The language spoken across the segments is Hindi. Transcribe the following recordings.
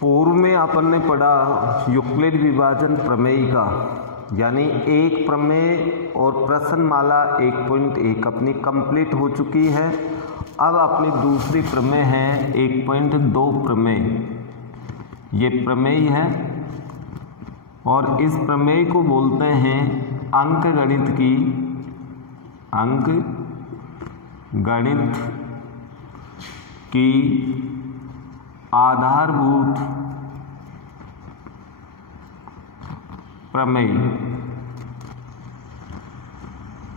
पूर्व में अपन ने पढ़ा यूक्लिड विभाजन प्रमेय का, यानी एक प्रमेय और प्रश्नमाला 1.1 अपनी कंप्लीट हो चुकी है। अब अपनी दूसरी प्रमेय है 1.2 प्रमेय। ये प्रमेय है और इस प्रमेय को बोलते हैं अंकगणित की आधारभूत प्रमेय,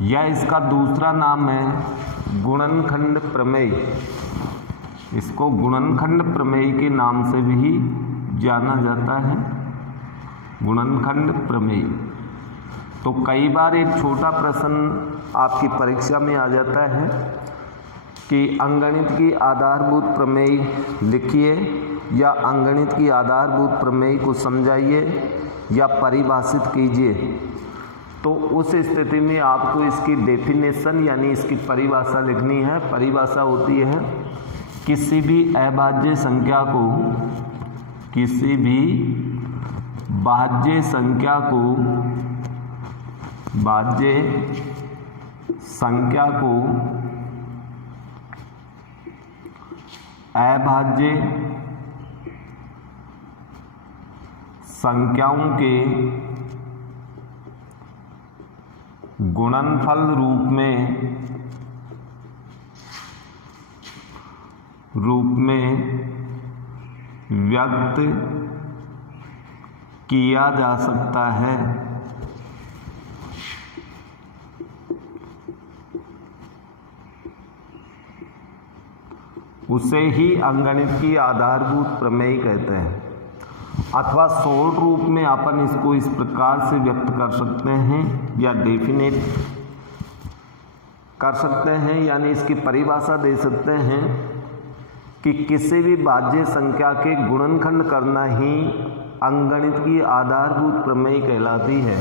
या इसका दूसरा नाम है गुणनखंड प्रमेय। इसको गुणनखंड प्रमेय के नाम से भी जाना जाता है, गुणनखंड प्रमेय। तो कई बार एक छोटा प्रश्न आपकी परीक्षा में आ जाता है कि अंकगणित की आधारभूत प्रमेय लिखिए या अंकगणित की आधारभूत प्रमेय को समझाइए या परिभाषित कीजिए। तो उस स्थिति में आपको इसकी डेफिनेशन यानी इसकी परिभाषा लिखनी है। परिभाषा होती है किसी भी अभाज्य संख्या को, किसी भी भाज्य संख्या को, भाज्य संख्या को अभाज्य संख्याओं के गुणनफल रूप में व्यक्त किया जा सकता है। उसे ही अंकगणित की आधारभूत प्रमेय कहते हैं। अथवा शॉर्ट रूप में अपन इसको इस प्रकार से व्यक्त कर सकते हैं या डेफिनेट कर सकते हैं, यानी इसकी परिभाषा दे सकते हैं कि किसी भी भाज्य संख्या के गुणनखंड करना ही अंकगणित की आधारभूत प्रमेय कहलाती है।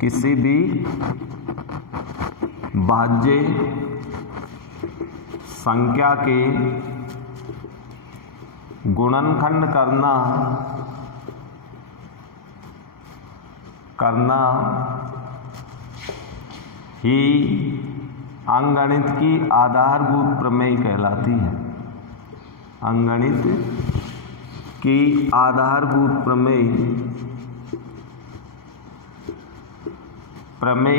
किसी भी भाज्य संख्या के गुणनखंड करना ही अंकगणित की आधारभूत प्रमेय कहलाती है। अंकगणित की आधारभूत प्रमेय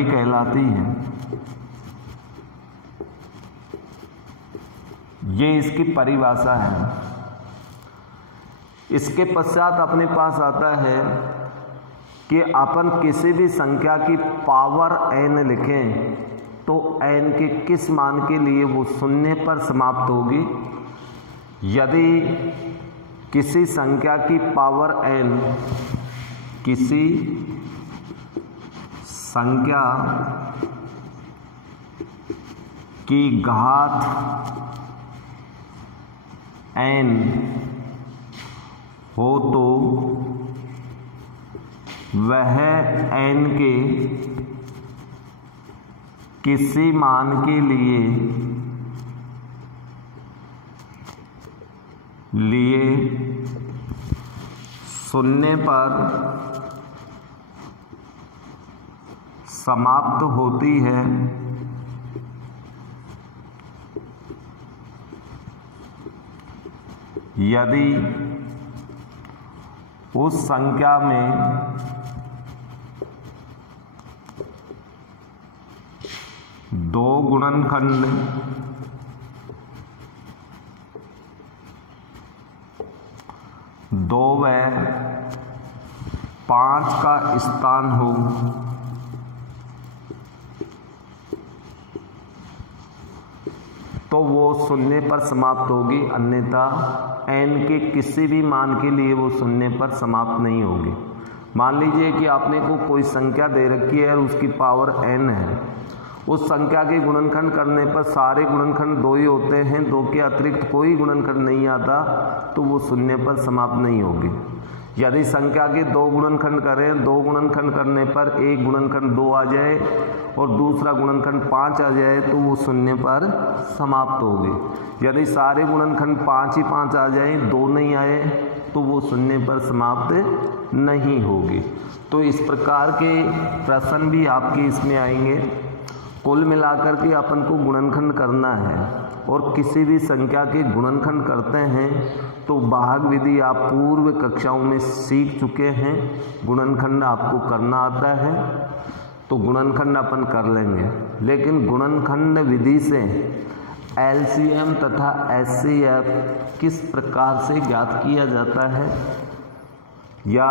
कहलाती है। ये इसकी परिभाषा है। इसके पश्चात अपने पास आता है कि अपन किसी भी संख्या की पावर n लिखें तो n के किस मान के लिए वो शून्य पर समाप्त होगी। यदि किसी संख्या की पावर n, किसी संख्या की घात n हो तो वह n के किसी मान के लिए शून्य पर समाप्त होती है। यदि उस संख्या में दो गुणनखंड दो व 5 का स्थान हो तो वो शून्य पर समाप्त होगी, अन्यथा n के किसी भी मान के लिए वो शून्य पर समाप्त नहीं होगी। मान लीजिए कि आपने को कोई संख्या दे रखी है और उसकी पावर n है। उस संख्या के गुणनखंड करने पर सारे गुणनखंड दो ही होते हैं, दो के अतिरिक्त कोई गुणनखंड नहीं आता, तो वो शून्य पर समाप्त नहीं होगी। यदि संख्या के दो गुणनखंड करें, दो गुणनखंड करने पर एक गुणनखंड 2 आ जाए और दूसरा गुणनखंड 5 आ जाए तो वो शून्य पर समाप्त होगी। यदि सारे गुणनखंड 5 ही 5 आ जाए, 2 नहीं आए तो वो शून्य पर समाप्त नहीं होगी। तो इस प्रकार के प्रश्न भी आपके इसमें आएंगे। कुल मिलाकर के अपन को गुणनखंड करना है और किसी भी संख्या के गुणनखंड करते हैं तो भाग विधि आप पूर्व कक्षाओं में सीख चुके हैं। गुणनखंड आपको करना आता है तो गुणनखंड अपन कर लेंगे, लेकिन गुणनखंड विधि से एलसीएम तथा एचसीएफ किस प्रकार से ज्ञात किया जाता है या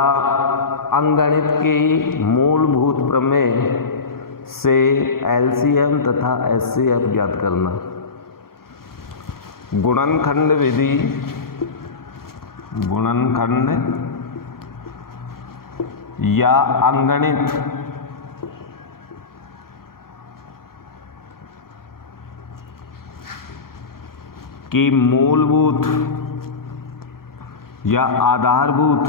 अंकगणित के मूलभूत प्रमेय से एलसीएम तथा एचसीएफ ज्ञात करना। गुणनखंड विधि, गुणनखंड या अंकगणित की मूलभूत या आधारभूत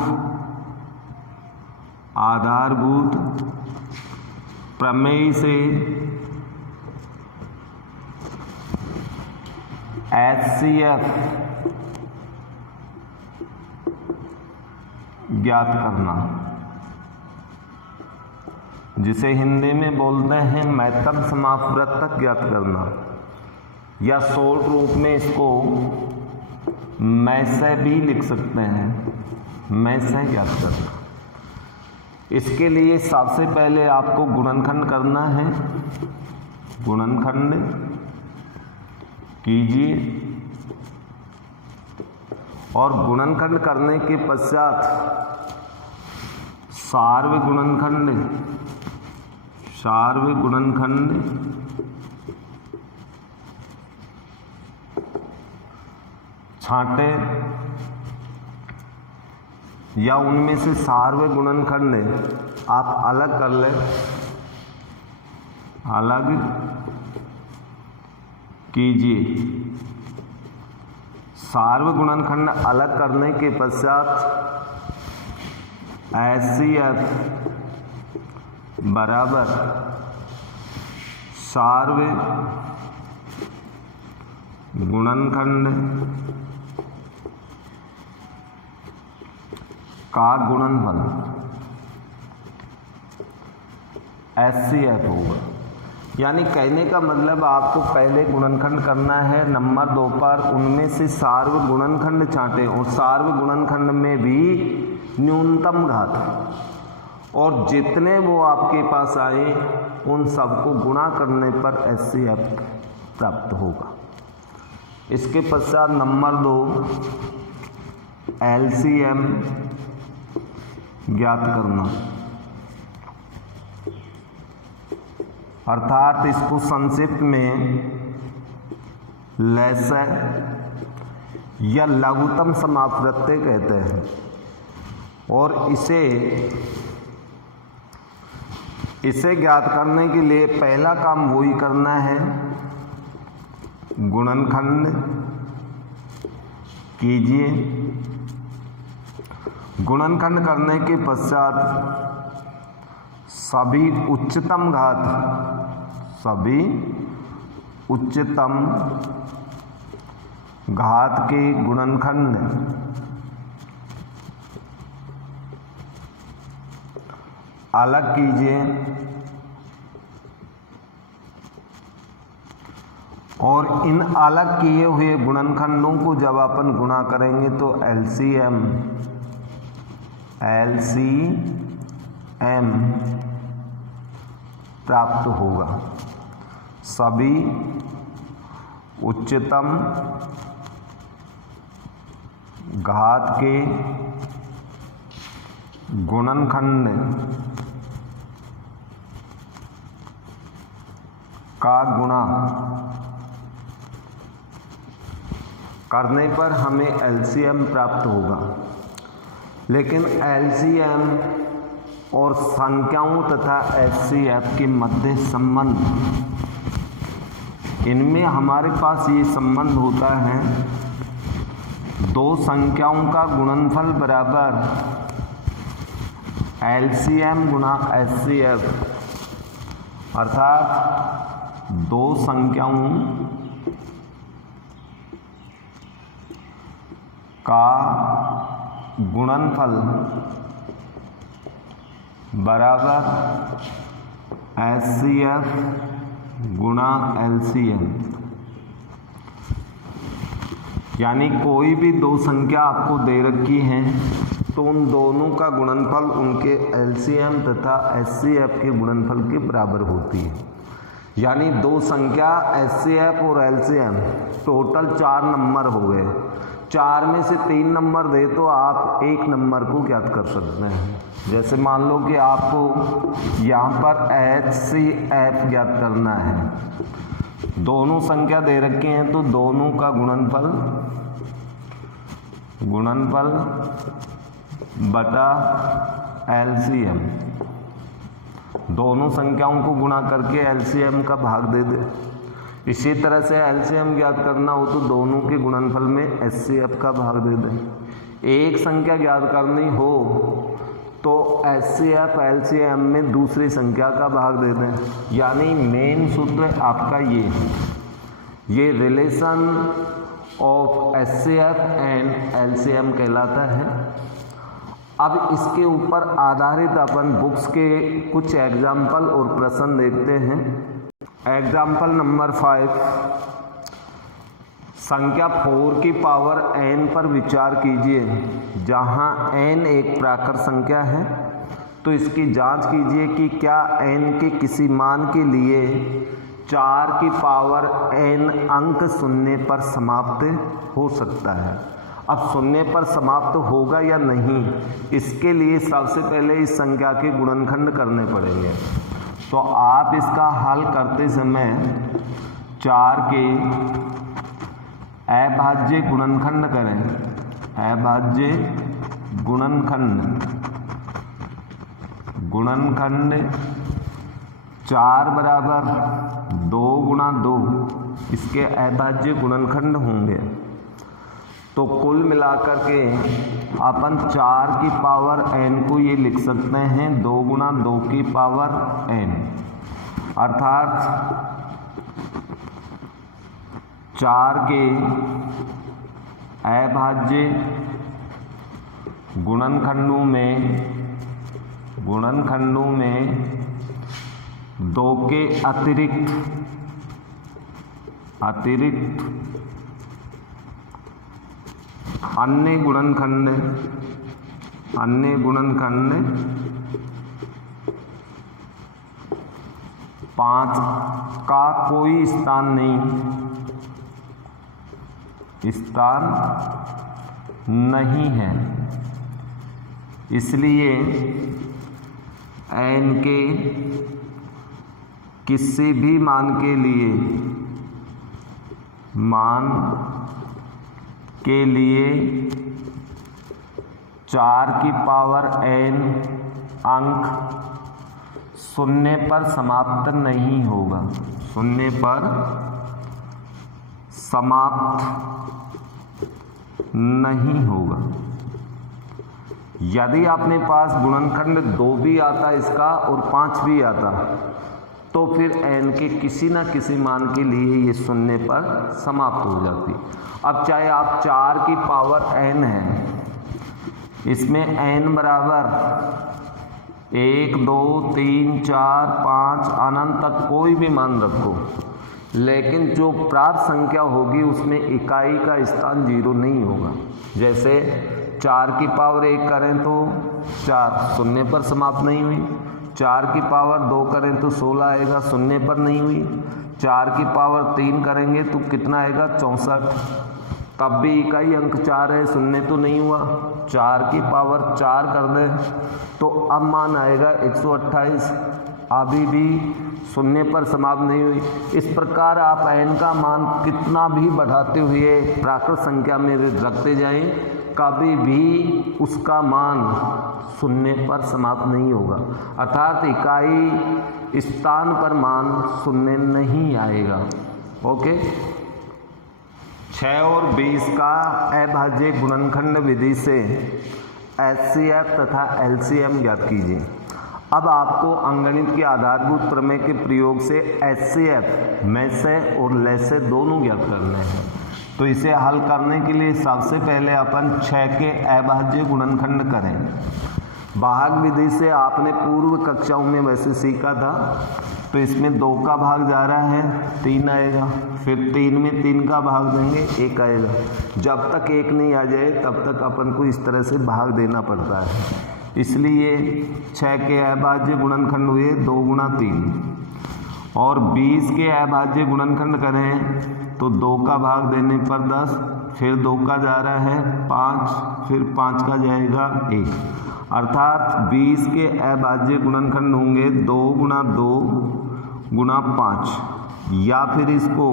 प्रमेय से एचसीएफ ज्ञात करना, जिसे हिंदी में बोलते हैं मैथम समापवर्तक ज्ञात करना, या शॉर्ट रूप में इसको मैसे भी लिख सकते हैं, मैसे ज्ञात करना। इसके लिए सबसे पहले आपको गुणनखंड करना है। गुणनखंड कीजिए और गुणनखंड करने के पश्चात सार्वगुणनखंड छांटे या उनमें से सार्वगुणनखंड आप अलग कर लें, अलग कीजिए। सार्वगुणनखंड अलग करने के पश्चात एचसीएफ बराबर सार्वगुणनखंड का गुणनफल एचसीएफ होगा। यानी कहने का मतलब आपको पहले गुणनखंड करना है नंबर 2 पर, उनमें से सार्वगुणनखंड छांटे और सार्वगुणनखंड में भी न्यूनतम घात और जितने वो आपके पास आए उन सबको गुणा करने पर एचसीएफ प्राप्त होगा। इसके पश्चात नंबर 2 एलसीएम ज्ञात करना, अर्थात इसको संक्षिप्त में लैसे या लघुत्तम समापवर्त्य कहते हैं। और इसे ज्ञात करने के लिए पहला काम वही करना है, गुणनखंड कीजिए। गुणनखंड करने के पश्चात सभी उच्चतम घात के गुणनखंड अलग कीजिए और इन अलग किए हुए गुणनखंडों को जब अपन गुणा करेंगे तो एलसीएम प्राप्त होगा। सभी उच्चतम घात के गुणनखंड का गुणा करने पर हमें एलसीएम प्राप्त होगा। लेकिन एलसीएम और संख्याओं तथा एचसीएफ के मध्य संबंध, इनमें हमारे पास ये संबंध होता है, दो संख्याओं का गुणनफल बराबर एलसीएम गुणा एचसीएफ, अर्थात दो संख्याओं का गुणनफल बराबर HCF गुणा LCM। यानी कोई भी दो संख्या आपको दे रखी हैं तो उन दोनों का गुणनफल उनके LCM तथा HCF के गुणनफल के बराबर होती है। यानी दो संख्या HCF और LCM टोटल 4 नंबर हो गए। 4 में से 3 नंबर दे तो आप एक नंबर को ज्ञात कर सकते हैं। जैसे मान लो कि आपको यहाँ पर HCF ज्ञात करना है। दोनों संख्या दे रखी हैं तो दोनों का गुणनफल बटा LCM। दोनों संख्याओं को गुणा करके LCM का भाग दे दे। इसी तरह से LCM ज्ञात करना हो तो दोनों के गुणनफल में HCF का भाग दे दें। एक संख्या ज्ञात करनी हो तो HCF LCM में दूसरी संख्या का भाग दे दें। यानी मेन सूत्र आपका ये relation of HCF and LCM कहलाता है। अब इसके ऊपर आधारित अपन बुक्स के कुछ एग्जाम्पल और प्रश्न देखते हैं। एग्जाम्पल नंबर 5, संख्या 4 की पावर n पर विचार कीजिए। जहां n एक प्राकृत संख्या है तो इसकी जांच कीजिए कि क्या n के किसी मान के लिए 4 की पावर n अंक शून्य पर समाप्त हो सकता है। अब शून्य पर समाप्त होगा या नहीं, इसके लिए सबसे पहले इस संख्या के गुणनखंड करने पड़ेंगे। तो आप इसका हल करते समय 4 के अभाज्य गुणनखंड करें। अभाज्य गुणनखंड 4 बराबर 2 गुणा 2 इसके अभाज्य गुणनखंड होंगे। तो कुल मिलाकर के अपन 4 की पावर n को ये लिख सकते हैं 2 गुणा 2 की पावर n, अर्थात 4 के अभाज्य गुणनखंडों में 2 के अतिरिक्त अन्य गुणनखंड 5 का कोई स्थान नहीं है। इसलिए n के किसी भी मान के लिए 4 की पावर n अंक शून्य पर समाप्त नहीं होगा। शून्य पर समाप्त नहीं होगा। यदि आपने पास गुणनखंड 2 भी आता इसका और 5 भी आता तो फिर n के किसी न किसी मान के लिए ये शून्य पर समाप्त हो जाती। अब चाहे आप 4 की पावर n है, इसमें n बराबर 1 2 3 4 5 अनंत तक कोई भी मान रखो, लेकिन जो प्राप्त संख्या होगी उसमें इकाई का स्थान 0 नहीं होगा। जैसे 4 की पावर 1 करें तो 4 शून्य पर समाप्त नहीं हुई। 4 की पावर 2 करें तो 16 आएगा, शून्य पर नहीं हुई। 4 की पावर 3 करेंगे तो कितना आएगा 64, तब भी इकाई अंक 4 है, शून्य तो नहीं हुआ। 4 की पावर 4 कर दें तो अब मान आएगा 128, अभी भी शून्य पर समाप्त नहीं हुई। इस प्रकार आप n का मान कितना भी बढ़ाते हुए प्राकृत संख्या में रखते जाएं, कभी भी उसका मान शून्य पर समाप्त नहीं होगा, अर्थात इकाई स्थान पर मान शून्य नहीं आएगा। ओके। 6 और 20 का अभाज्य गुणनखंड विधि से HCF तथा LCM ज्ञात कीजिए। अब आपको अंकगणित के आधारभूत प्रमेय के प्रयोग से HCF में से और ले से दोनों ज्ञात करने हैं। तो इसे हल करने के लिए सबसे पहले अपन 6 के अभाज्य गुणनखंड करें। भाग विधि से आपने पूर्व कक्षाओं में वैसे सीखा था। तो इसमें 2 का भाग जा रहा है 3 आएगा, फिर 3 में 3 का भाग देंगे 1 आएगा। जब तक 1 नहीं आ जाए तब तक अपन को इस तरह से भाग देना पड़ता है। इसलिए 6 के अभाज्य गुणनखंड हुए 2 गुणा 3 और 20 के अभाज्य गुणनखंड करें तो 2 का भाग देने पर 10, फिर 2 का जा रहा है 5, फिर 5 का जाएगा 1, अर्थात 20 के अभाज्य गुणनखंड होंगे 2 गुणा 2 गुणा 5। या फिर इसको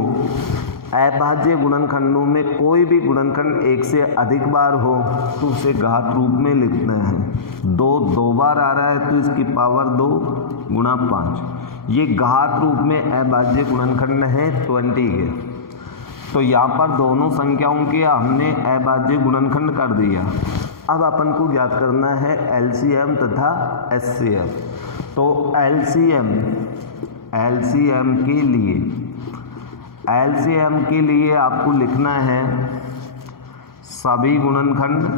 अभाज्य गुणनखंडों में कोई भी गुणनखंड 1 से अधिक बार हो तो उसे घात रूप में लिखना है। 2 बार आ रहा है तो इसकी पावर 2 गुणा 5। ये घात रूप में अभाज्य गुणनखंड है 20 के। तो यहाँ पर दोनों संख्याओं के हमने अभाज्य गुणनखंड कर दिया। अब अपन को ज्ञात करना है एलसीएम तथा एचसीएफ। तो एलसीएम के लिए आपको लिखना है सभी गुणनखंड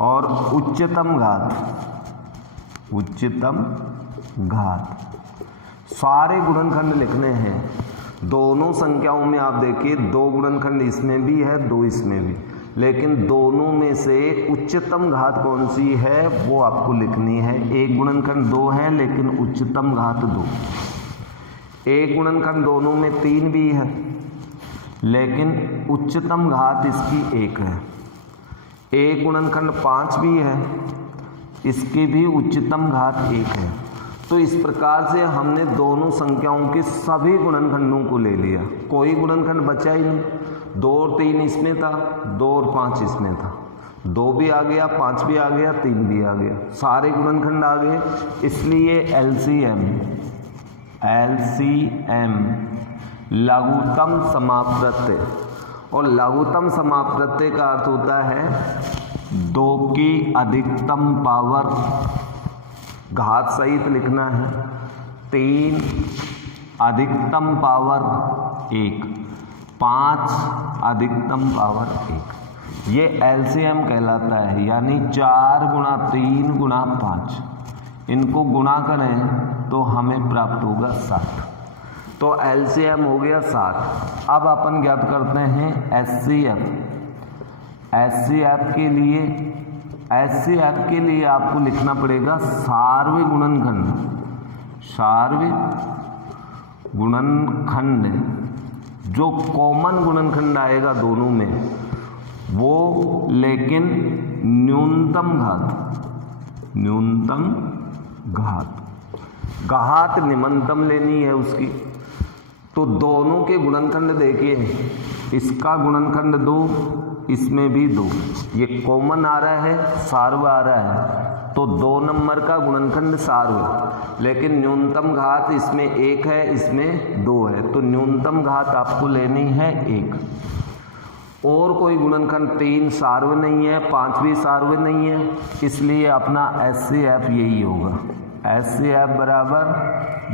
और उच्चतम घात सारे गुणनखंड लिखने हैं। दोनों संख्याओं में आप देखिए 2 गुणनखंड इसमें भी है 2 इसमें भी, लेकिन दोनों में से उच्चतम घात कौन सी है वो आपको लिखनी है। एक गुणनखंड 2 है लेकिन उच्चतम घात 2। एक गुणनखंड दोनों में 3 भी है लेकिन उच्चतम घात इसकी 1 है। एक गुणनखंड 5 भी है, इसकी भी उच्चतम घात 1 है। तो इस प्रकार से हमने दोनों संख्याओं के सभी गुणनखंडों को ले लिया, कोई गुणनखंड बचा ही नहीं। 2 और 3 इसमें था, 2 और 5 इसमें था। 2 भी आ गया, 5 भी आ गया, 3 भी आ गया, सारे गुणनखंड आ गए। इसलिए एलसीएम लघुत्तम समाप्रत्यय, और लघुत्तम समाप्रत्यय का अर्थ होता है 2 की अधिकतम पावर, घात सहित लिखना है, 3 अधिकतम पावर 1, 5 अधिकतम पावर 1। ये एलसीएम कहलाता है, यानी 4 गुणा 3 गुणा 5, इनको गुणा करें तो हमें प्राप्त होगा 7। तो एलसीएम हो गया 7। अब अपन ज्ञात करते हैं एचसीएफ के लिए आपको लिखना पड़ेगा सार्वत्रिक गुणनखंड, जो कॉमन गुणनखंड आएगा दोनों में वो, लेकिन न्यूनतम घात निम्नतम लेनी है उसकी। तो दोनों के गुणनखंड देखिए, इसका गुणनखंड 2, इसमें भी 2, ये कॉमन आ रहा है, सार्व आ रहा है, तो 2 नंबर का गुणनखंड सार्व, लेकिन न्यूनतम घात इसमें 1 है, इसमें 2 है, तो न्यूनतम घात आपको लेनी है 1। और कोई गुणनखंड 3 सार्व नहीं है, 5 भी सार्व नहीं है, इसलिए अपना एचसीएफ यही होगा। एचसीएफ बराबर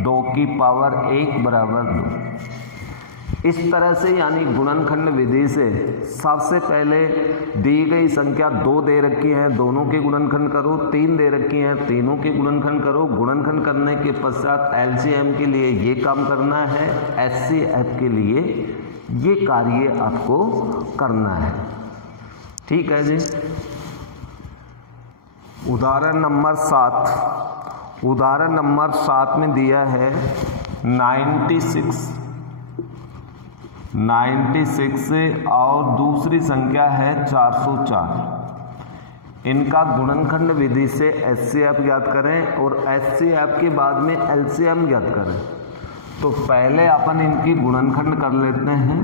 2 की पावर 1 बराबर 2। इस तरह से, यानी गुणनखंड विधि से सबसे पहले दी गई संख्या 2 दे रखी है, दोनों के गुणनखंड करो, 3 दे रखी है, तीनों के गुणनखंड करो। गुणनखंड करने के पश्चात एलसीएम के लिए ये काम करना है, एचसीएफ के लिए ये कार्य आपको करना है। ठीक है जी। उदाहरण नंबर 7 में दिया है 96 और दूसरी संख्या है 404। इनका गुणनखंड विधि से एचसीएफ ज्ञात करें और एचसीएफ के बाद में एलसीएम ज्ञात करें। तो पहले अपन इनकी गुणनखंड कर लेते हैं।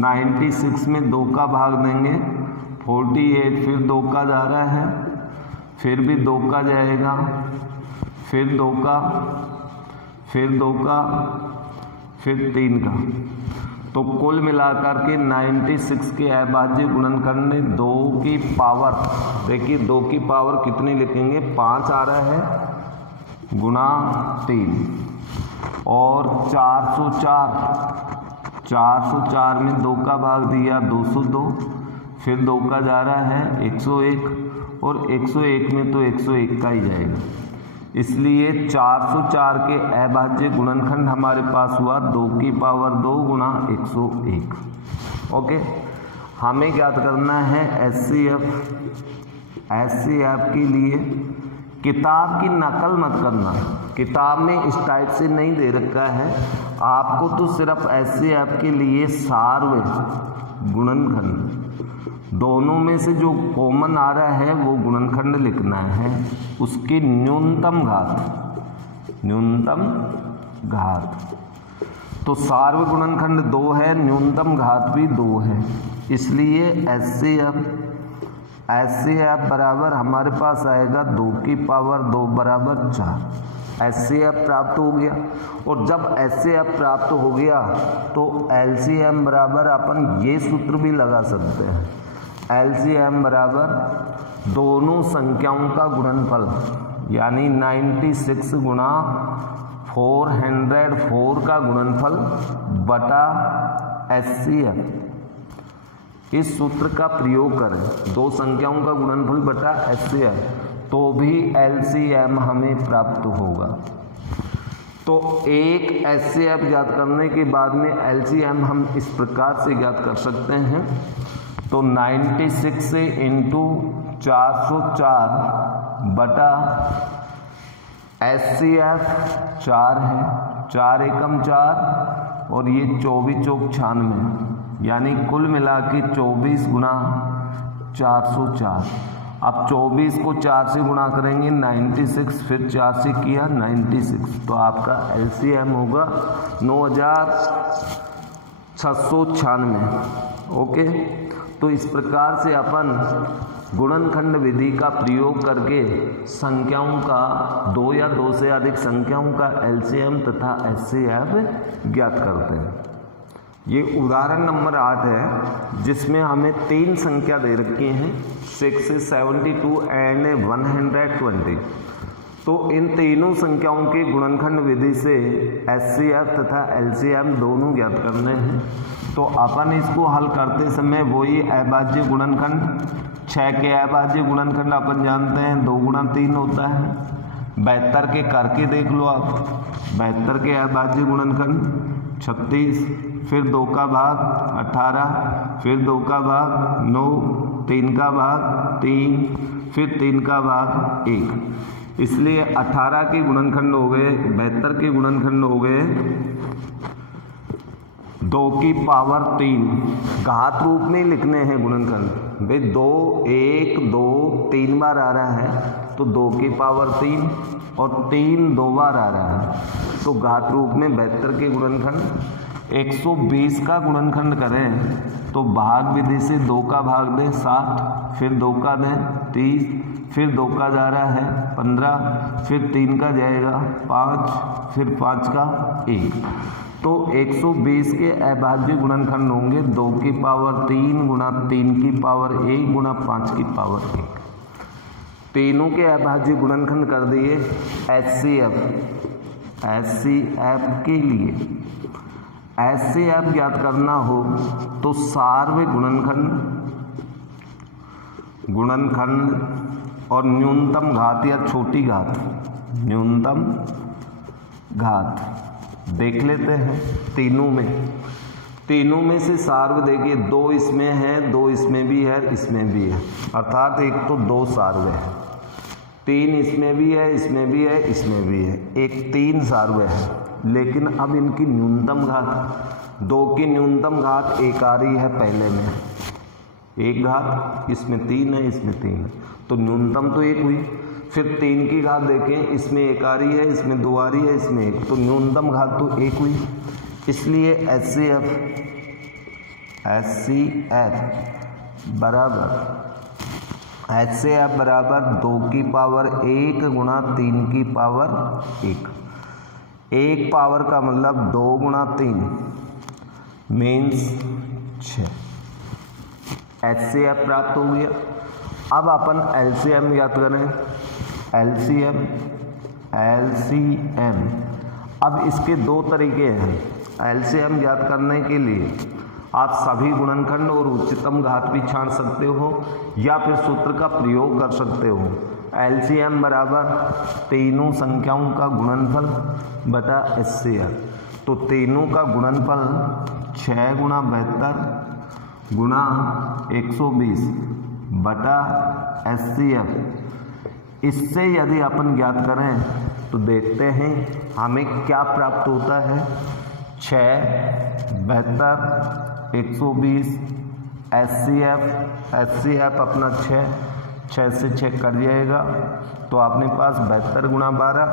96 में 2 का भाग देंगे 48, फिर 2 का जा रहा है, फिर भी 2 का जाएगा, फिर 2 का, फिर 2 का, फिर 3 का। तो कुल मिलाकर के 96 के अभाज्य गुणनखंड में 2 की पावर, देखिए 2 की पावर कितनी लिखेंगे, 5 आ रहा है, गुणा 3। और 404 में 2 का भाग दिया 202, फिर 2 का जा रहा है 101 और 101 में तो 101 का ही जाएगा। इसलिए 404 के अभाज्य गुणनखंड हमारे पास हुआ 2 की पावर 2 गुणा 101। ओके, हमें ज्ञात करना है एचसीएफ के लिए। किताब की नकल मत करना, किताब में इस टाइप से नहीं दे रखा है, आपको तो सिर्फ एचसीएफ के लिए सार्व गुणनखंड दोनों में से जो कॉमन आ रहा है वो गुणनखंड लिखना है, उसकी न्यूनतम घात। तो सार्व गुणनखंड 2 है, न्यूनतम घात भी 2 है, इसलिए एचसीएफ बराबर हमारे पास आएगा 2 की पावर 2 बराबर 4। एचसीएफ प्राप्त हो गया, और जब एचसीएफ प्राप्त हो गया तो एलसीएम बराबर अपन ये सूत्र भी लगा सकते हैं, एलसीएम बराबर दोनों संख्याओं का गुणनफल, यानी 96 गुणा 404 का गुणनफल बटा एचसीएफ। इस सूत्र का प्रयोग करें, दो संख्याओं का गुणनफल बटा एचसीएफ, तो भी एलसीएम हमें प्राप्त होगा। तो एक एचसीएफ ज्ञात करने के बाद में एलसीएम हम इस प्रकार से ज्ञात कर सकते हैं। तो 96 से इंटू 404 बटा एचसीएफ 4 है, 4 एकम 4 और ये 24 चौक 96, यानी कुल मिला के 24 गुणा 404। अब 24 को 4 से गुणा करेंगे 96, फिर 4 से किया 96, तो आपका एलसीएम होगा 9696। ओके, तो इस प्रकार से अपन गुणनखंड विधि का प्रयोग करके संख्याओं का, 2 या 2 से अधिक संख्याओं का एलसीएम तथा एचसीएफ ज्ञात करते हैं। ये उदाहरण नंबर 8 है, जिसमें हमें 3 संख्या दे रखी हैं, 6, 72 एंड 120। तो इन तीनों संख्याओं के गुणनखंड विधि से एचसीएफ तथा एलसीएम दोनों ज्ञात करने हैं। तो अपन इसको हल करते समय वही अभाज्य गुणनखंड, 6 के अभाज्य गुणनखंड अपन जानते हैं 2 गुणा 3 होता है। 72 के करके देख लो आप, 72 के अभाज्य गुणनखंड 36, फिर 2 का भाग 18, फिर 2 का भाग 9, 3 का भाग 3, फिर 3 का भाग 1। इसलिए 18 के गुणनखंड हो गए, 72 के गुणनखंड हो गए 2 की पावर 3। घात रूप में लिखने हैं गुणनखंड भाई, 2 1 2 3 बार आ रहा है तो 2 की पावर 3 और 3 2 बार आ रहा है, तो घात रूप में 72 के गुणनखंड। 120 का गुणनखंड करें तो भाग विधि से 2 का भाग दें 7, फिर 2 का दें 30, फिर 2 का जा रहा है 15, फिर 3 का जाएगा 5, फिर 5 का 1। तो 120 के अभाज्य गुणनखंड होंगे 2 की पावर 3 गुणा 3 की पावर 1 गुणा 5 की पावर 1। तीनों के अभाज्य गुणनखंड कर दिए। एचसीएफ के लिए एचसीएफ ज्ञात करना हो तो सार्व गुणनखंड और न्यूनतम घात या छोटी घात, न्यूनतम घात देख लेते हैं। तीनों में से सार्व देखिए, 2 इसमें है, 2 इसमें भी है, इसमें भी है, अर्थात एक तो 2 सार्व है, 3 इसमें भी है, इसमें भी है, इसमें भी है, एक 3 सार्व है। लेकिन अब इनकी न्यूनतम घात, 2 की न्यूनतम घात 1 आ रही है, पहले में 1 घात, इसमें 3 है, इसमें 3 है, तो न्यूनतम तो 1 हुई। फिर 3 की घात देखें, इसमें 1 आ रही है, इसमें 2 आ रही है, इसमें 1, तो न्यूनतम घात तो 1 हुई। इसलिए एचसीएफ बराबर 2 की पावर 1 गुणा 3 की पावर 1। 1 पावर का मतलब 2 गुणा 3 मीन्स 6। एचसीएफ प्राप्त हो गया। अब अपन एलसीएम ज्ञात करें। एलसीएम अब इसके दो तरीके हैं एलसीएम ज्ञात करने के लिए। आप सभी गुणनखंड और उच्चतम घात भी छांट सकते हो या फिर सूत्र का प्रयोग कर सकते हो। एलसीएम बराबर तीनों संख्याओं का गुणनफल बटा एचसीएफ। तो तीनों का गुणनफल 6 गुणा 72 गुणा 120 बटा एचसीएफ। इससे यदि अपन ज्ञात करें तो देखते हैं हमें क्या प्राप्त होता है। 6 72 120 एचसीएफ अपना 6 से 6 कट जाएगा तो अपने पास 72 गुणा 12,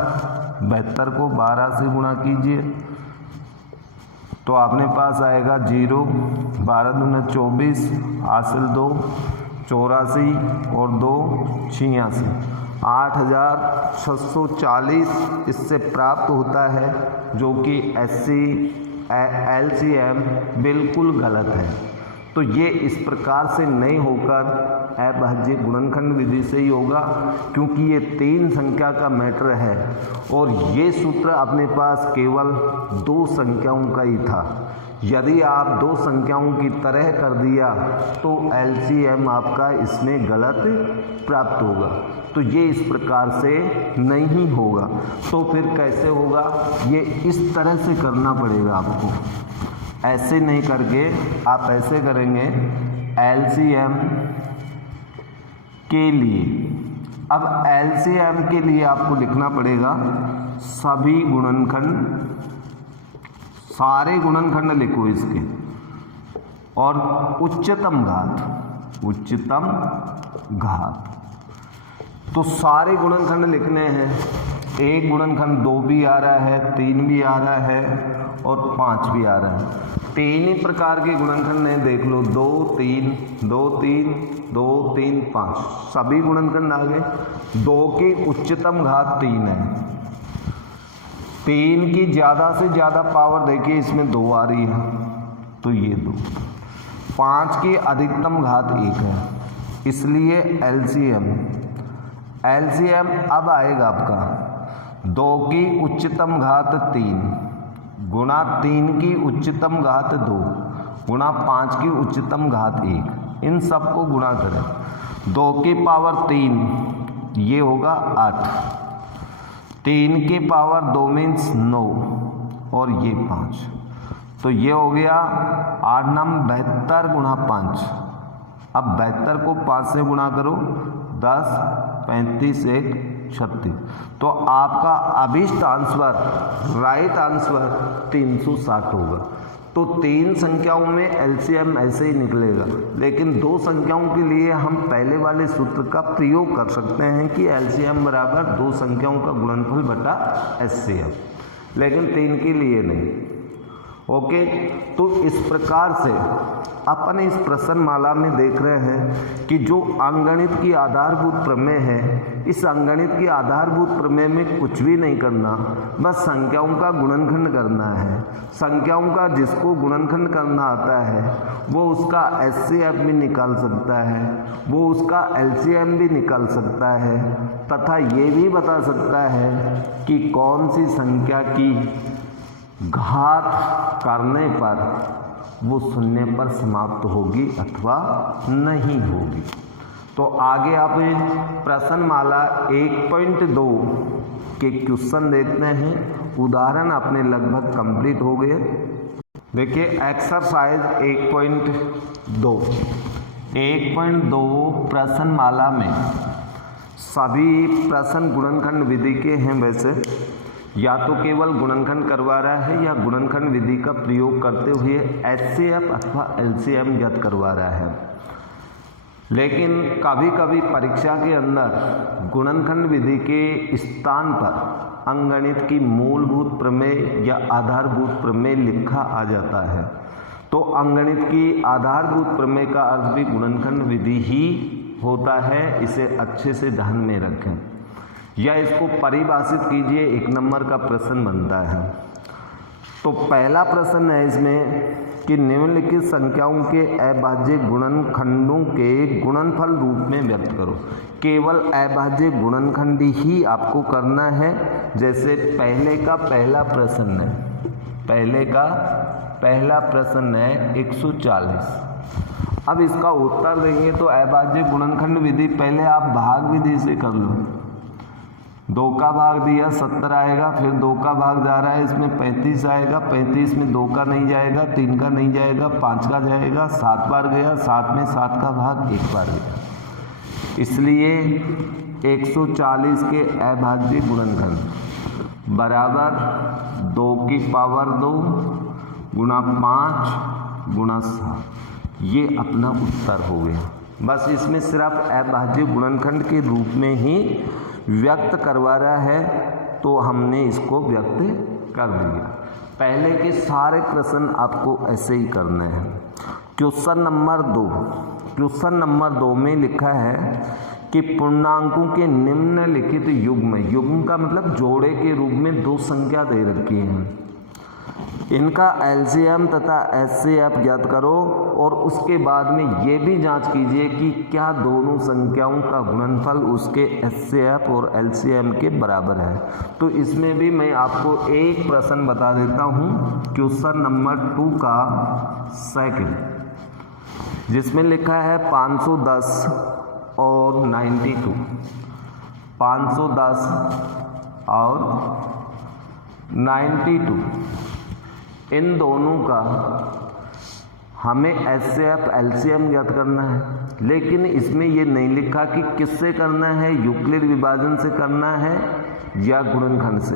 72 को 12 से गुणा कीजिए तो अपने पास आएगा 0, 12 दूना 24, हासिल 2, 84 और 2 86, 8640 इससे प्राप्त होता है, जो कि एलसीएम बिल्कुल गलत है। तो ये इस प्रकार से नहीं होकर अभाज्य गुणनखंड विधि से ही होगा, क्योंकि ये 3 संख्या का मैटर है और ये सूत्र अपने पास केवल 2 संख्याओं का ही था। यदि आप 2 संख्याओं की तरह कर दिया तो एलसीएम आपका इसमें गलत प्राप्त होगा। तो ये इस प्रकार से नहीं होगा। तो फिर कैसे होगा? ये इस तरह से करना पड़ेगा आपको, ऐसे नहीं करके आप ऐसे करेंगे एलसीएम के लिए। अब एलसीएम के लिए आपको लिखना पड़ेगा सभी गुणनखंड, सारे गुणनखंड लिखो इसके, और उच्चतम घात। तो सारे गुणनखंड लिखने हैं। एक गुणनखंड 2 भी आ रहा है, 3 भी आ रहा है और 5 भी आ रहा है। 3 ही प्रकार के गुणनखंड हैं, देख लो 2 3 2 3 2 3 5 सभी गुणनखंड आ गए। 2 की उच्चतम घात 3 है। 3 की ज़्यादा से ज़्यादा पावर देखिए इसमें 2 आ रही है तो ये 2। 5 की अधिकतम घात 1 है, इसलिए एलसीएम अब आएगा आपका 2 की उच्चतम घात 3 गुणा 3 की उच्चतम घात 2 गुणा 5 की उच्चतम घात 1। इन सबको गुणा करें। 2 की पावर 3 ये होगा 8, 3 की पावर 2 मीन्स 9 और ये 5, तो ये हो गया 8 नाम 72 गुणा 5। अब 72 को 5 से गुणा करो, 10 35 1 36, तो आपका अभिष्ट आंसर, राइट आंसर 360 होगा। तो 3 संख्याओं में एलसीएम ऐसे ही निकलेगा, लेकिन 2 संख्याओं के लिए हम पहले वाले सूत्र का प्रयोग कर सकते हैं कि एलसीएम बराबर 2 संख्याओं का गुणनफल बटा एचसीएम, लेकिन 3 के लिए नहीं। ओके, तो इस प्रकार से अपन इस प्रश्नमाला में देख रहे हैं कि जो अंकगणित की आधारभूत प्रमेय है, इस अंकगणित की आधारभूत प्रमेय में कुछ भी नहीं करना, बस संख्याओं का गुणनखंड करना है। संख्याओं का जिसको गुणनखंड करना आता है वो उसका एचसीएफ भी निकाल सकता है, वो उसका एलसीएम भी निकाल सकता है, तथा ये भी बता सकता है कि कौन सी संख्या की घात करने पर वो शून्य पर समाप्त होगी अथवा नहीं होगी। तो आगे आप प्रश्नमाला 1.2 के क्वेश्चन देखते हैं। उदाहरण अपने लगभग कंप्लीट हो गए। देखिए एक्सरसाइज 1.2 प्रश्नमाला में सभी प्रश्न गुणनखंड विधि के हैं। वैसे या तो केवल गुणनखंड करवा रहा है या गुणनखंड विधि का प्रयोग करते हुए एचसीएफ अथवा एलसीएम ज्ञात करवा रहा है। लेकिन कभी कभी परीक्षा के अंदर गुणनखंड विधि के स्थान पर अंकगणित की मूलभूत प्रमेय या आधारभूत प्रमेय लिखा आ जाता है। तो अंकगणित की आधारभूत प्रमेय का अर्थ भी गुणनखंड विधि ही होता है, इसे अच्छे से ध्यान में रखें या इसको परिभाषित कीजिए। 1 नंबर का प्रश्न बनता है। तो पहला प्रश्न है इसमें कि निम्नलिखित संख्याओं के अभाज्य गुणनखंडों के गुणनफल रूप में व्यक्त करो। केवल अभाज्य गुणनखंड ही आपको करना है। जैसे पहले का पहला प्रश्न है 140। अब इसका उत्तर देंगे तो अभाज्य गुणनखंड विधि पहले आप भाग विधि से कर लो। 2 का भाग दिया 70 आएगा, फिर 2 का भाग जा रहा है इसमें 35 आएगा, 35 में 2 का नहीं जाएगा, 3 का नहीं जाएगा, 5 का जाएगा, 7 बार गया, 7 में 7 का भाग 1 बार गया। इसलिए 140 के अभाज्य गुणनखंड बराबर 2 की पावर 2 गुणा 5 गुणा 7। ये अपना उत्तर हो गया। बस इसमें सिर्फ अभाज्य गुणनखंड के रूप में ही व्यक्त करवा रहा है, तो हमने इसको व्यक्त कर दिया। पहले के सारे प्रश्न आपको ऐसे ही करने हैं। क्वेश्चन नंबर 2 में लिखा है कि पूर्णांकों के निम्नलिखित युग्म का मतलब जोड़े के रूप में 2 संख्या दे रखी हैं। इनका एलसीएम तथा एचसीएफ ज्ञात करो और उसके बाद में ये भी जांच कीजिए कि क्या दोनों संख्याओं का गुणनफल उसके एचसीएफ और एलसीएम के बराबर है। तो इसमें भी मैं आपको एक प्रश्न बता देता हूँ, क्वेश्चन नंबर 2 का सेकंड, जिसमें लिखा है 510 और 92। 510 और 92 इन दोनों का हमें एचसीएफ एलसीएम ज्ञात करना है। लेकिन इसमें ये नहीं लिखा कि किससे करना है, यूक्लिड विभाजन से करना है या गुणनखंड से।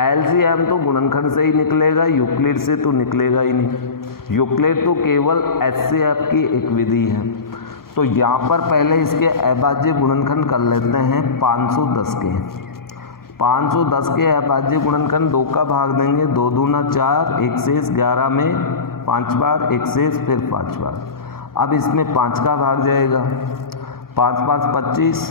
एलसीएम तो गुणनखंड से ही निकलेगा, यूक्लिड से तो निकलेगा ही नहीं। यूक्लिड तो केवल एचसीएफ की एक विधि है। तो यहाँ पर पहले इसके अभाज्य गुणनखंड कर लेते हैं 510 के। 510 के अभाज्य गुणनखंड 2 का भाग देंगे, 2 दूना 4, 1 शेष 11 में 5 बार, 1 शेष फिर 5 बार। अब इसमें 5 का भाग जाएगा, 5 5 25,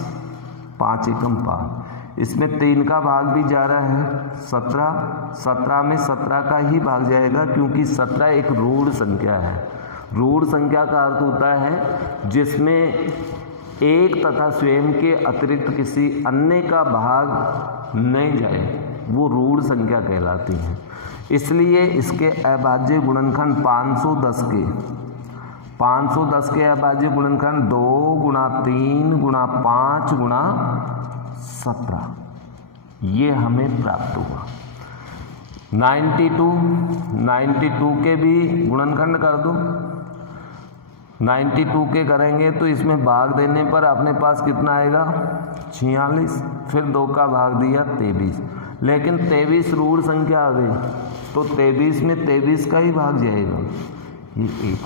5 एकम 5। इसमें 3 का भाग भी जा रहा है 17, 17 में 17 का ही भाग जाएगा, क्योंकि 17 एक ऋण संख्या है। ऋण संख्या का अर्थ होता है जिसमें एक तथा स्वयं के अतिरिक्त किसी अन्य का भाग नहीं जाए, वो ऋण संख्या कहलाती है। इसलिए इसके अभाज्य गुणनखंड 510 के अभाज्य गुणनखंड 2 गुणा 3 गुणा 5 गुणा 17, ये हमें प्राप्त हुआ। 92 के भी गुणनखंड कर दो। 92 के करेंगे तो इसमें भाग देने पर अपने पास कितना आएगा 46, फिर 2 का भाग दिया 23, लेकिन 23 ऋण संख्या आ गई, तो 23 में 23 का ही भाग जाएगा, ये 1।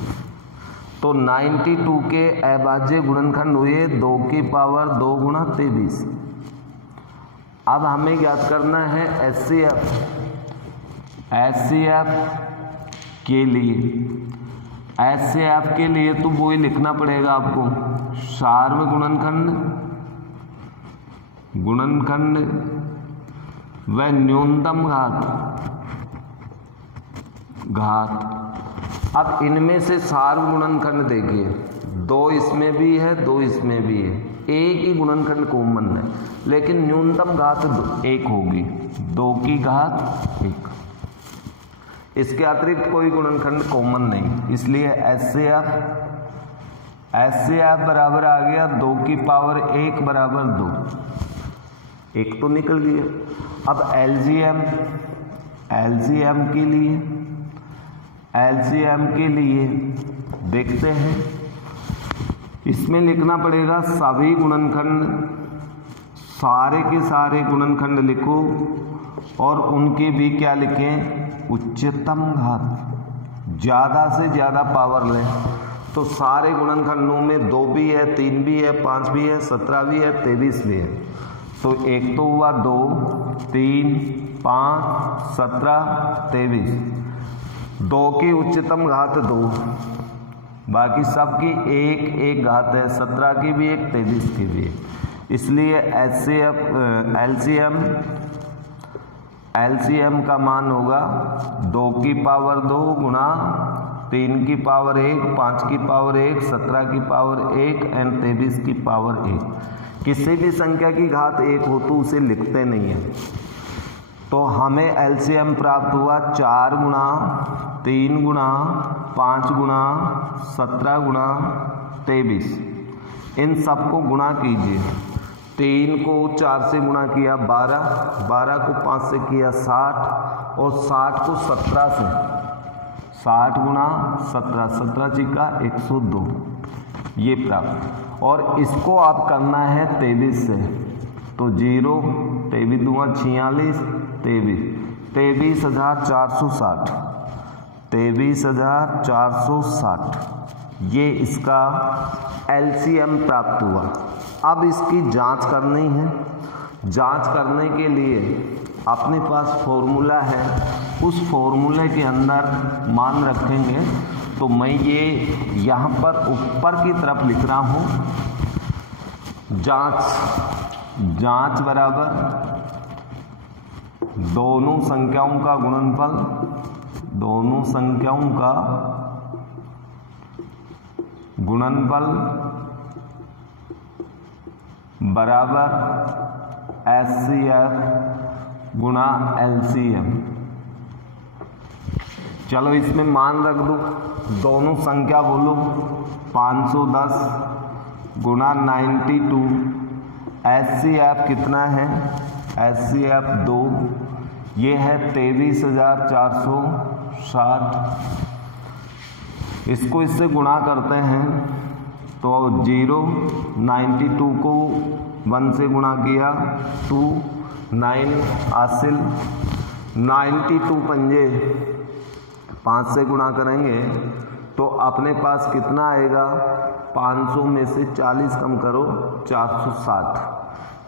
तो 92 के अभाज्य गुणनखंड हुए 2 की पावर 2 गुणा 23। अब हमें ज्ञात करना है एचसीएफ के लिए तो वो ही लिखना पड़ेगा आपको, सार्व गुणनखंड व न्यूनतम घात। अब इनमें से सार्व गुणनखंड देखिए, 2 इसमें भी है 2 इसमें भी है, एक ही गुणनखंड कॉमन है, लेकिन न्यूनतम घात 1 होगी, 2 की घात 1। इसके अतिरिक्त कोई गुणनखंड कॉमन नहीं, इसलिए एचसीएफ बराबर आ गया 2 की पावर 1 बराबर 2, 1 तो निकल गया। अब एलसीएम के लिए देखते हैं। इसमें लिखना पड़ेगा सभी गुणनखंड, सारे के सारे गुणनखंड लिखो और उनके भी क्या लिखें, उच्चतम घात। ज़्यादा से ज़्यादा पावर लें तो सारे गुणनखंडों में 2 भी है, 3 भी है, 5 भी है, 17 भी है, 23 भी है। तो एक तो हुआ 2, 3, 5, 17, 23। 2 की उच्चतम घात 2, बाकी सब की एक घात है, 17 की भी एक, 23 की भी एक। इसलिए एलसीएम का मान होगा 2 की पावर 2 गुणा 3 की पावर 1, 5 की पावर 1, 17 की पावर 1 एंड 23 की पावर 1। किसी भी संख्या की घात 1 हो तो उसे लिखते नहीं हैं। तो हमें एलसीएम प्राप्त हुआ 4 गुणा 3 गुणा 5 गुणा 17 गुणा 23। इन सबको गुणा कीजिए। 3 को 4 से गुणा किया 12, 12 को 5 से किया 60 और 60 को 17 से, 60 गुणा 17, 17 चिका 102, ये प्राप्त। और इसको आप करना है 23 से, तो 0, 23 दूँगा 46, 23,460, 23,460, ये इसका एलसीएम प्राप्त हुआ। अब इसकी जांच करनी है। जांच करने के लिए अपने पास फॉर्मूला है, उस फॉर्मूले के अंदर मान रखेंगे। तो मैं ये यहाँ पर ऊपर की तरफ लिख रहा हूँ, जांच बराबर दोनों संख्याओं का गुणनफल, दोनों संख्याओं का गुणनफल बराबर HCF गुणा LCM। चलो इसमें मान रख दो, दोनों संख्या बोलो, 510 गुणा 92, HCF कितना है, HCF 2, ये है 23,460। इसको इससे गुणा करते हैं तो 0, 92 को 1 से गुणा किया 2, 9 हासिल, 92 पंजे 5 से गुणा करेंगे तो अपने पास कितना आएगा, 500 में से 40 कम करो 460,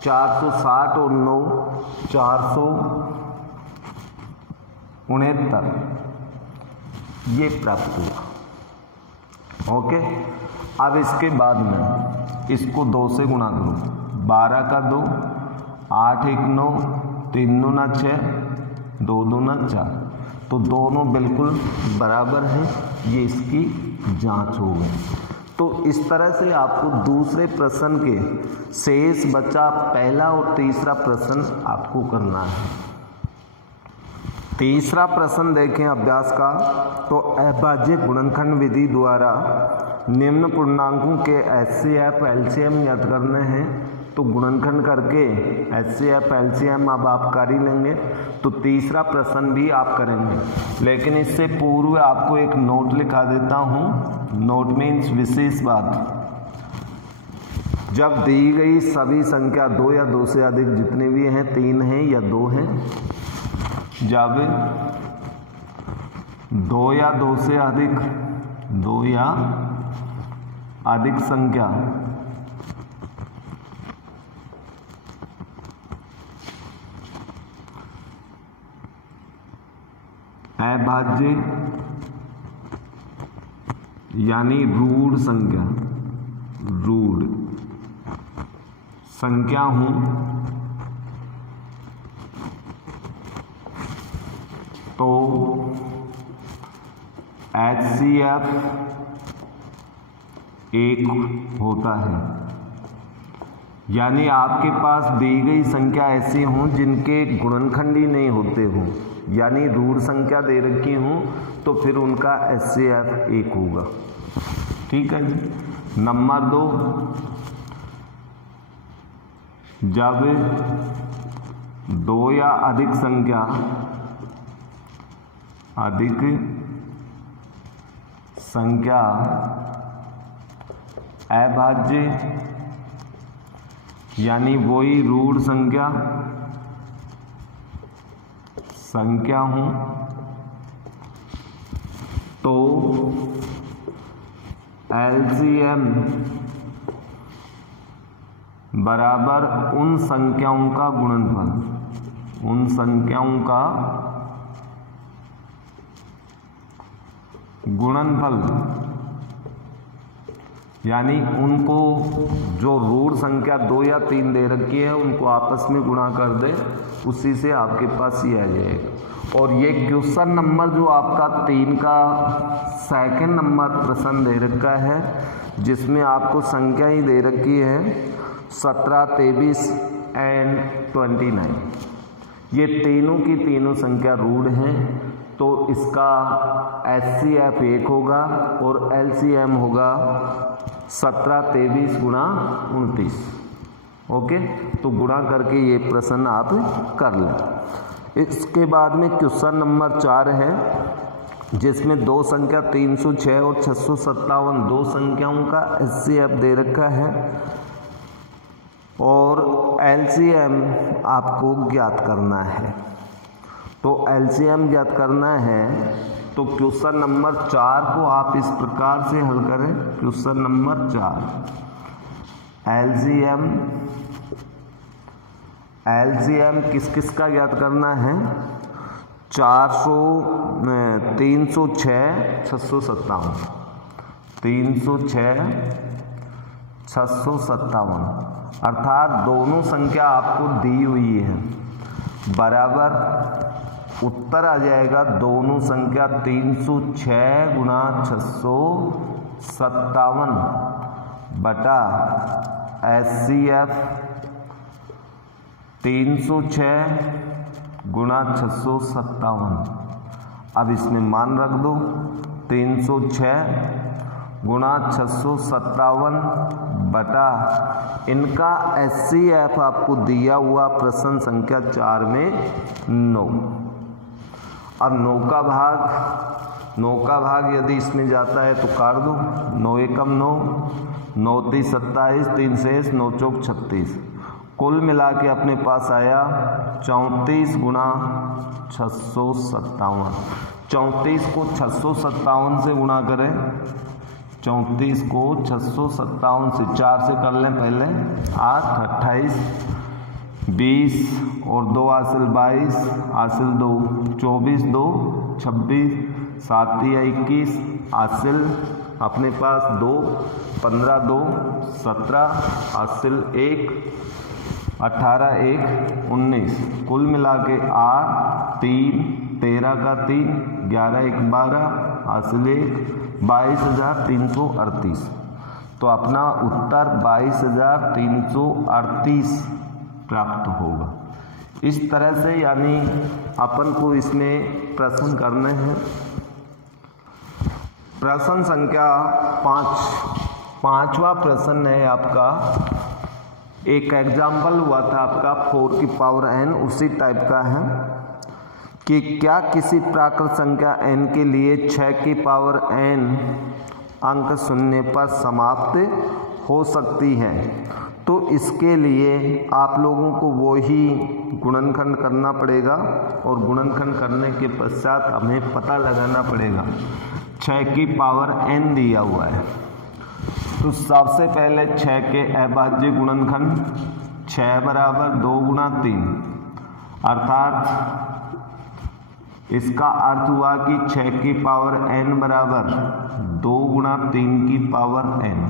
460 और 9 469, ये प्राप्त हुआ। ओके, अब इसके बाद में इसको 2 से गुणा करो, 12 का 2, 8 1 9, 3 दूना 6, 2 दूना 4, तो दोनों बिल्कुल बराबर हैं। ये इसकी जांच हो गई। तो इस तरह से आपको दूसरे प्रश्न के शेष बचा पहला और तीसरा प्रश्न आपको करना है। तीसरा प्रश्न देखें अभ्यास का, तो अभाज्य गुणनखंड विधि द्वारा निम्न पूर्णांकों के HCF LCM ज्ञात करने हैं। तो गुणनखंड करके HCF LCM अब आप कर ही लेंगे, तो तीसरा प्रश्न भी आप करेंगे। लेकिन इससे पूर्व आपको एक नोट लिखा देता हूँ। नोट मीन्स विशेष बात, जब दी गई सभी संख्या 2 या 2 से अधिक जितने भी हैं, 3 हैं या 2 हैं, जब 2 या 2 से अधिक, 2 या अधिक संख्या अभाज्य यानी रूढ़ संख्या हूं, तो HCF 1 होता है। यानी आपके पास दी गई संख्या ऐसी हों जिनके गुणनखंड ही नहीं होते हों, यानी रूढ़ संख्या दे रखी हों, तो फिर उनका HCF 1 होगा। ठीक है जी। नंबर 2, जब 2 या अधिक संख्या अभाज्य यानी वही रूढ़ संख्या हूं, तो LCM बराबर उन संख्याओं का गुणनफल, यानी उनको जो रूढ़ संख्या 2 या 3 दे रखी है उनको आपस में गुणा कर दे, उसी से आपके पास ये आ जाएगा। और ये क्वेश्चन नंबर जो आपका 3 का सेकंड नंबर प्रश्न दे रखा है, जिसमें आपको संख्या ही दे रखी है 17, 23 एंड 29। ये तीनों की तीनों संख्या रूढ़ हैं, तो इसका HCF 1 होगा और LCM होगा 17, 23 गुणा 29। ओके, तो गुणा करके ये प्रश्न आप कर लें। इसके बाद में क्वेश्चन नंबर 4 है, जिसमें दो संख्या 306 और 657 दो संख्याओं का HCF दे रखा है और LCM आपको ज्ञात करना है। तो LCM ज्ञात करना है, तो क्वेश्चन नंबर 4 को आप इस प्रकार से हल करें। क्वेश्चन नंबर 4 LCM किस किस का ज्ञात करना है? 306 657 306 657, अर्थात दोनों संख्या आपको दी हुई है, बराबर उत्तर आ जाएगा दोनों संख्या 306 गुणा 657 बटा HCF 306 गुणा 657। अब इसमें मान रख दो, 306 गुणा 657 बटा इनका HCF आपको दिया हुआ प्रश्न संख्या 4 में 9। अब 9 का भाग यदि इसमें जाता है तो काट दो, 9 एकम 9, 9 3 27, 3 शेष 9 चौक 36, कुल मिला के अपने पास आया 34 गुणा 657। 34 को 657 से गुणा करें, 34 को 657 से 4 से कर लें पहले, 8 28 20 और 2 हासिल 22 हासिल 2 24 2 26 7 21 हासिल अपने पास 2 15 2 17 हासिल 1 18 1 19, कुल मिला के 8 3 13 का 3 11 1 12 हासिल 1 22,338। तो अपना उत्तर 22,338 प्राप्त होगा। इस तरह से यानी अपन को इसमें प्रश्न करने हैं। प्रश्न संख्या 5वां प्रश्न है आपका, एक एग्जाम्पल हुआ था आपका 4 की पावर n, उसी टाइप का है कि क्या किसी प्राकृत संख्या n के लिए 6 की पावर n अंक शून्य पर समाप्त हो सकती है। तो इसके लिए आप लोगों को वो ही गुणनखंड करना पड़ेगा और गुणनखंड करने के पश्चात हमें पता लगाना पड़ेगा। 6 की पावर n दिया हुआ है, तो सबसे पहले 6 के अभाज्य गुणनखंड 6 बराबर 2 गुणा 3, अर्थात इसका अर्थ हुआ कि 6 की पावर n बराबर 2 गुणा 3 की पावर n।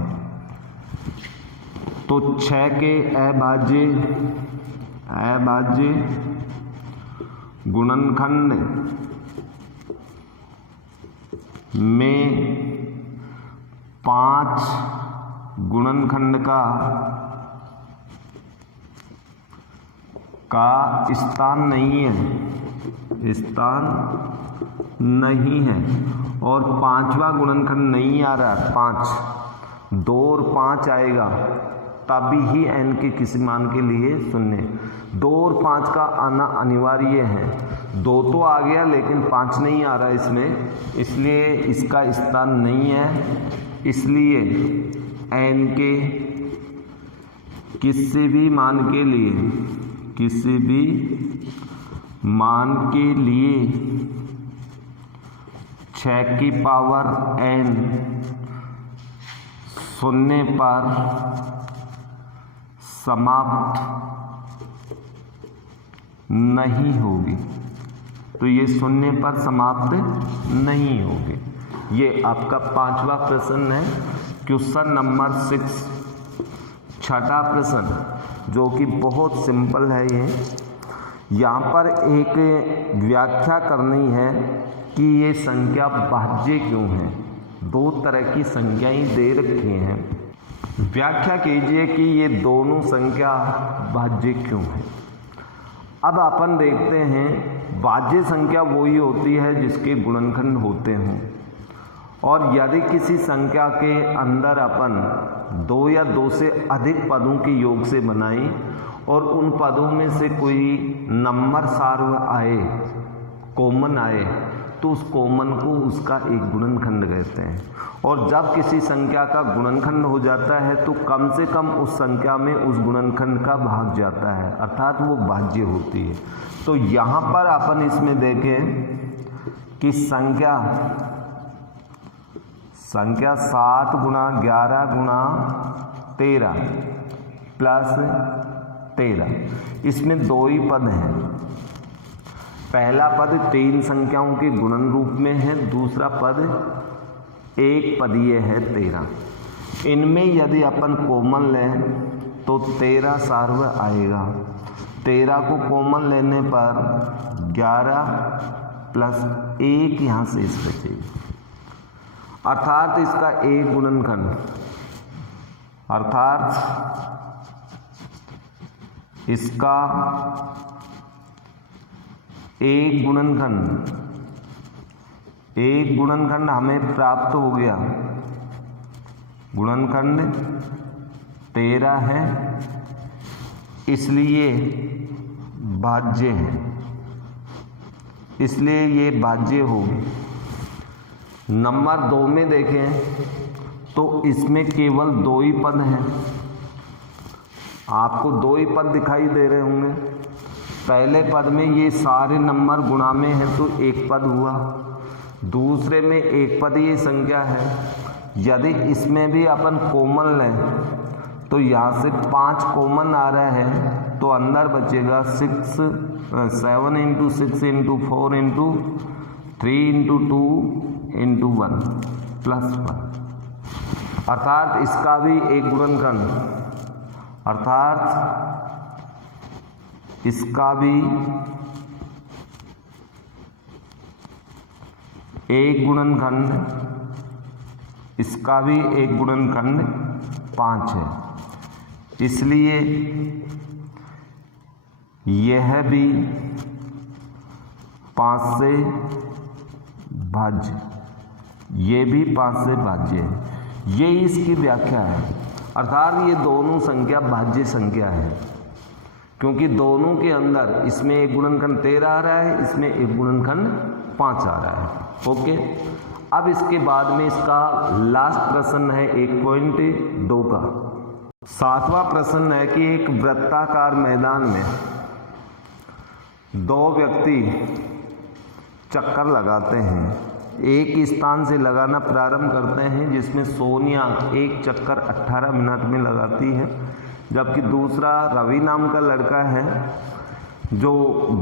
तो 6 के अभाज्य गुणनखंड में 5 गुणनखंड का स्थान नहीं है और 5वां गुणनखंड नहीं आ रहा, 5 2 और 5 आएगा तभी ही n के किसी मान के लिए शून्य। 2 और 5 का आना अनिवार्य है, 2 तो आ गया लेकिन 5 नहीं आ रहा इसमें, इसलिए इसका स्थान नहीं है। इसलिए n के किसी भी मान के लिए 6 की पावर n शून्य पर समाप्त नहीं होगी। तो ये शून्य पर समाप्त नहीं होगी। ये आपका 5वां प्रश्न है। क्वेश्चन नंबर 6 छठा प्रश्न, जो कि बहुत सिंपल है। यहाँ पर एक व्याख्या करनी है कि ये संख्या भाज्य क्यों है। दो तरह की संख्याएं दे रखी हैं, व्याख्या कीजिए कि ये दोनों संख्या भाज्य क्यों है। अब अपन देखते हैं भाज्य संख्या वही होती है जिसके गुणनखंड होते हों, और यदि किसी संख्या के अंदर अपन दो या दो से अधिक पदों के योग से बनाई और उन पदों में से कोई नंबर सार्व आए, कॉमन आए, तो उस कॉमन को उसका एक गुणनखंड कहते हैं। और जब किसी संख्या का गुणनखंड हो जाता है तो कम से कम उस संख्या में उस गुणनखंड का भाग जाता है, अर्थात वो भाज्य होती है। तो यहाँ पर अपन इसमें देखें कि संख्या 7 गुणा 11 गुणा 13 प्लस 13, इसमें दो ही पद हैं। पहला पद 3 संख्याओं के गुणन रूप में है, दूसरा पद एक पदीय है 13। इनमें यदि अपन कॉमन लें तो 13 सार्व आएगा। 13 को कॉमन लेने पर 11 प्लस 1 यहाँ से इस बचेगी, अर्थात इसका एक गुणनखंड, अर्थात इसका एक गुणनखंड हमें प्राप्त हो गया। गुणनखंड 13 है, इसलिए भाज्य है, इसलिए ये भाज्य होगी। नंबर 2 में देखें तो इसमें केवल 2 ही पद हैं। आपको 2 ही पद दिखाई दे रहे होंगे। पहले पद में ये सारे नंबर गुणा में हैं तो एक पद हुआ, दूसरे में एक पद ये संख्या है। यदि इसमें भी अपन कॉमन लें तो यहाँ से 5 कॉमन आ रहा है तो अंदर बचेगा 7 × 6 × 4 × 3 × 2 × 1 प्लस 1, अर्थात इसका भी एक गुणनखंड, अर्थात इसका भी एक गुणनखंड, इसका भी एक गुणनखंड 5 है, इसलिए यह भी 5 से भाज्य, ये भी 5 से भाज्य है। ये इसकी व्याख्या है, अर्थात ये दोनों संख्या भाज्य संख्या है, क्योंकि दोनों के अंदर इसमें एक गुणनखंड 13 आ रहा है, इसमें एक गुणनखंड 5 आ रहा है। ओके, अब इसके बाद में इसका लास्ट प्रश्न है 1.2 का। 7वां प्रश्न है कि एक वृत्ताकार मैदान में 2 व्यक्ति चक्कर लगाते हैं। एक स्थान से लगाना प्रारंभ करते हैं जिसमें सोनिया एक चक्कर 18 मिनट में लगाती है, जबकि दूसरा रवि नाम का लड़का है जो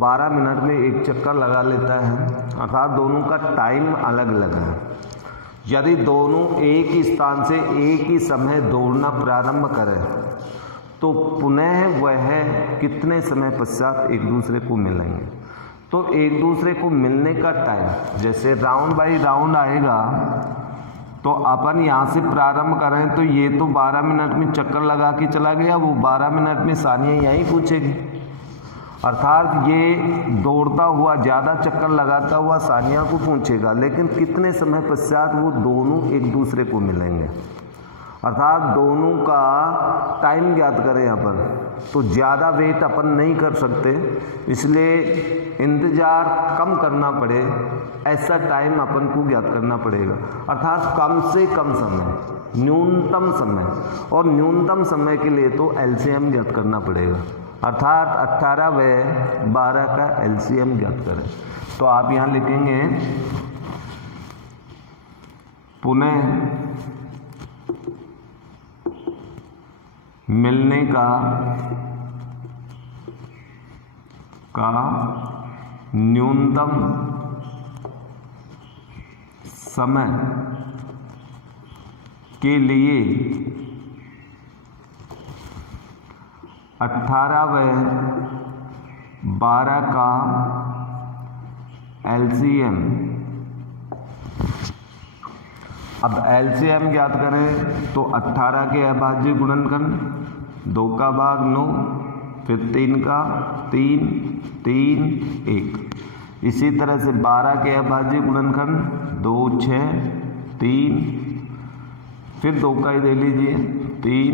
12 मिनट में एक चक्कर लगा लेता है, अर्थात दोनों का टाइम अलग अलग है। यदि दोनों एक ही स्थान से एक ही समय दौड़ना प्रारंभ करें तो पुनः वह कितने समय पश्चात एक दूसरे को मिलेंगे। तो एक दूसरे को मिलने का टाइम जैसे राउंड बाई राउंड आएगा, तो अपन यहाँ से प्रारंभ करें तो ये तो 12 मिनट में चक्कर लगा के चला गया, वो 12 मिनट में सानिया यहीं पूछेगी, अर्थात ये दौड़ता हुआ ज़्यादा चक्कर लगाता हुआ सानिया को पूछेगा, लेकिन कितने समय पश्चात वो दोनों एक दूसरे को मिलेंगे, अर्थात दोनों का टाइम ज्ञात करें अपन। तो ज़्यादा वेट अपन नहीं कर सकते, इसलिए इंतज़ार कम करना पड़े ऐसा टाइम अपन को ज्ञात करना पड़ेगा, अर्थात कम से कम समय, न्यूनतम समय, और न्यूनतम समय के लिए तो एलसीएम ज्ञात करना पड़ेगा, अर्थात 18 व 12 का एलसीएम ज्ञात करें। तो आप यहाँ लिखेंगे पुनः मिलने का न्यूनतम समय के लिए 18 व 12 का LCM। अब LCM ज्ञात करें तो 18 के अभाज्य गुणनखंड, 2 का भाग 9, फिर 3 का 3, 3, 1। इसी तरह से 12 के अभाज्य गुणनखंड 2, 6, 3, फिर 2 का ही दे लीजिए 3,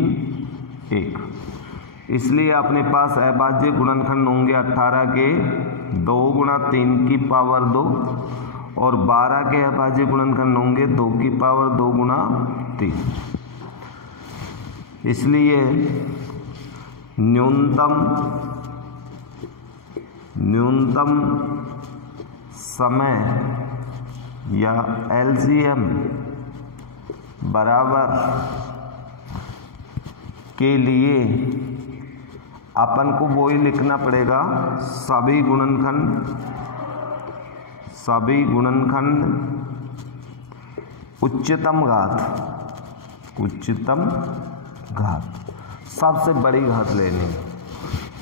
1। इसलिए अपने पास अभाज्य गुणनखंड होंगे 18 के 2 गुणा 3 की पावर 2 और 12 के अभाज्य गुणनखंड होंगे 2 की पावर 2 गुणा 3। इसलिए न्यूनतम समय या LCM बराबर के लिए अपन को वो ही लिखना पड़ेगा, सभी गुणनखंड उच्चतम घात सबसे बड़ी घात लेनी।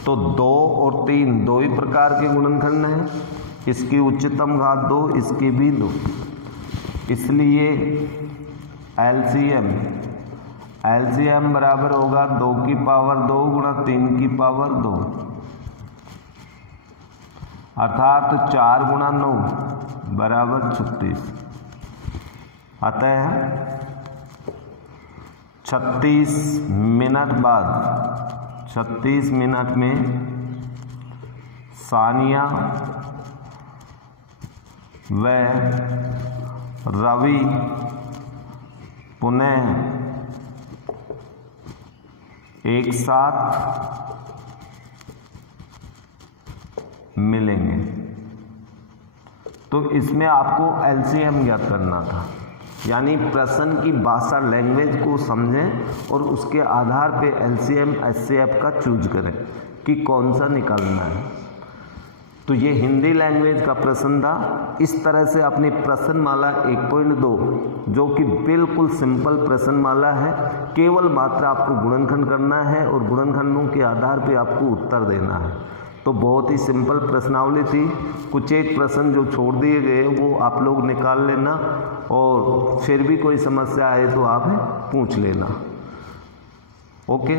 तो 2 और 3 दो ही प्रकार के गुणनखंड हैं, इसकी उच्चतम घात 2, इसकी भी 2। इसलिए LCM बराबर होगा 2 की पावर 2 गुणा 3 की पावर 2, अर्थात 4 गुणा 9 बराबर 36। अतः 36 मिनट बाद 36 मिनट में सानिया व रवि पुनः एक साथ मिलेंगे। तो इसमें आपको LCM ज्ञात करना था, यानी प्रश्न की भाषा लैंग्वेज को समझें और उसके आधार पे LCM HCF का चूज करें कि कौन सा निकालना है। तो ये हिंदी लैंग्वेज का प्रश्न था। इस तरह से अपनी प्रश्नमाला 1.2 जो कि बिल्कुल सिंपल प्रश्नमाला है, केवल मात्र आपको गुणनखंड करना है और गुणनखंडों के आधार पे आपको उत्तर देना है। तो बहुत ही सिंपल प्रश्नावली थी। कुछ एक प्रश्न जो छोड़ दिए गए वो आप लोग निकाल लेना और फिर भी कोई समस्या आए तो आप पूछ लेना। ओके।